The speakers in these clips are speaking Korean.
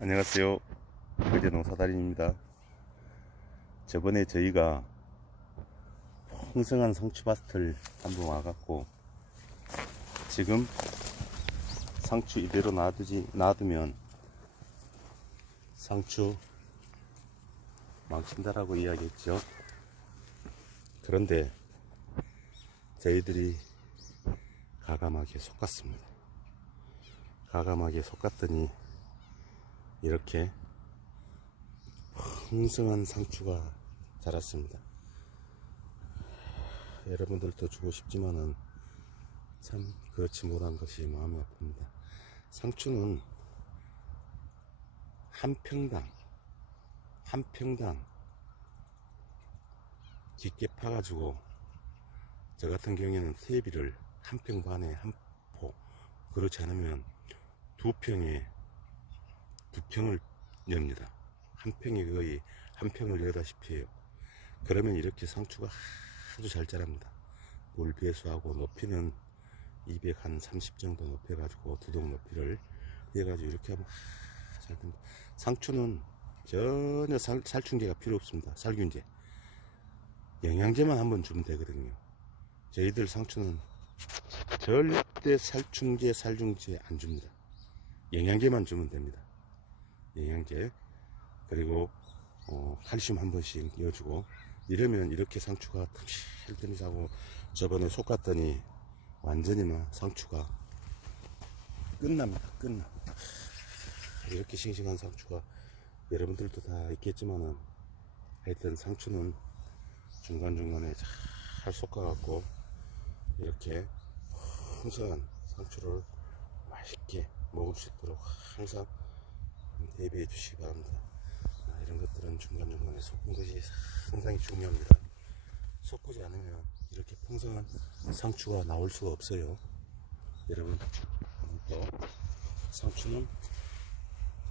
안녕하세요. 그제 농사달인입니다. 저번에 저희가 풍성한 상추밭을 한번 와갖고 지금 상추 이대로 놔두지 놔두면 상추 망친다라고 이야기했죠. 그런데 저희들이 가감하게 속았습니다. 가감하게 속았더니 이렇게 풍성한 상추가 자랐습니다. 여러분들도 주고 싶지만은 참 그렇지 못한 것이 마음이 아픕니다. 상추는 한 평당 한 평당 깊게 파가지고 저 같은 경우에는 세비를 한 평 반에 한 포 그렇지 않으면 두 평에 두 평을 엽니다. 한 평에 거의 한 평을 여다시피 해요. 그러면 이렇게 상추가 아주 잘 자랍니다. 물 배수하고 높이는 230 정도 높여 가지고 두동 높이를 해 가지고 이렇게 하면 잘 됩니다. 상추는 전혀 살, 살충제가 필요 없습니다. 살균제. 영양제만 한번 주면 되거든요. 저희들 상추는 절대 살충제, 살균제 안 줍니다. 영양제만 주면 됩니다. 영양제 그리고 어, 칼슘 한 번씩 넣어주고 이러면 이렇게 상추가 튼실튼실하고 저번에 솎았더니 완전히 막 상추가 끝납니다 끝나 이렇게 싱싱한 상추가 여러분들도 다 있겠지만은 하여튼 상추는 중간중간에 잘 솎아갖고 이렇게 풍성한 상추를 맛있게 먹을 수 있도록 항상 대비해 주시기 바랍니다. 아, 이런 것들은 중간중간에 섞은 것이 상당히 중요합니다. 섞지 않으면 이렇게 풍성한 상추가 나올 수가 없어요. 여러분, 또 상추는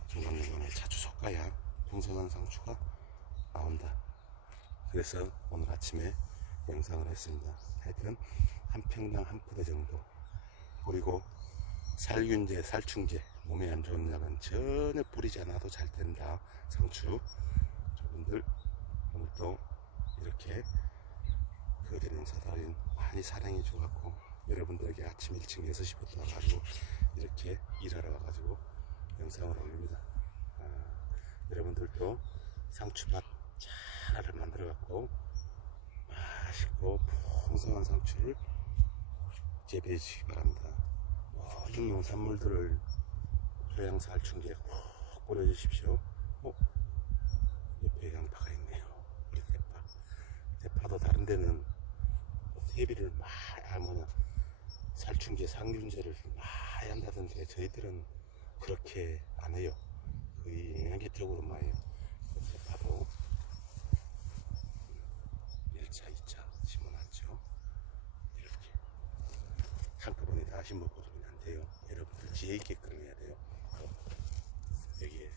중간중간에 자주 섞어야 풍성한 상추가 나온다. 그래서 오늘 아침에 영상을 했습니다. 하여튼 한 평당 한 포대 정도 그리고 살균제, 살충제 몸에 안 좋은 약은 전혀 뿌리지 않아도 잘 된다. 상추. 저분들 오늘도 이렇게 거대 농사달인 많이 사랑해 줘갖고 여러분들에게 아침 일찍 6시부터 와가지고 이렇게 일하러 와가지고 영상을 올립니다. 아, 여러분들도 상추밭 잘 만들어갖고 맛있고 풍성한 상추를 재배해 주시기 바랍니다. 모든 농산물들을 토양 살충제 꼭 뿌려주십시오. 어? 옆에 양파가 있네요. 우리 대파. 대파도 다른 데는 세비를 많이 뭐냐 살충제, 상균제를 많이 한다던데 저희들은 그렇게 안 해요. 거의 영양제적으로만 해요. 대파도 1차, 2차 심어놨죠. 다시 먹고 들면 안 돼요. 여러분들 지혜 있게끔 해야 돼요. 어, 여기에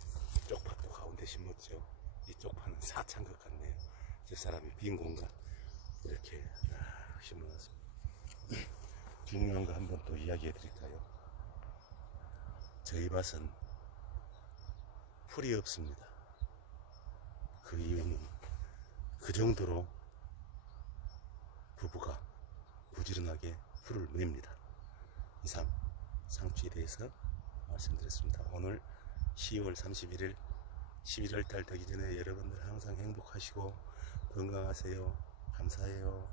쪽파도 가운데 심었죠. 이쪽 파는 사창 것 같네요. 저 사람이 빈 공간 이렇게 아, 심어놨습니다. 중요한 거 한번 또 이야기해 드릴까요? 저희 밭은 풀이 없습니다. 그 이유는 그 정도로 부부가 부지런하게 풀을 맵니다. 이상 상추에 대해서 말씀드렸습니다. 오늘 10월 31일 11월 달 되기 전에 여러분들 항상 행복하시고 건강하세요. 감사해요.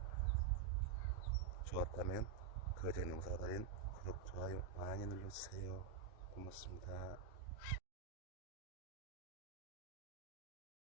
좋았다면 거제 농사달인 구독, 좋아요 많이 눌러주세요. 고맙습니다.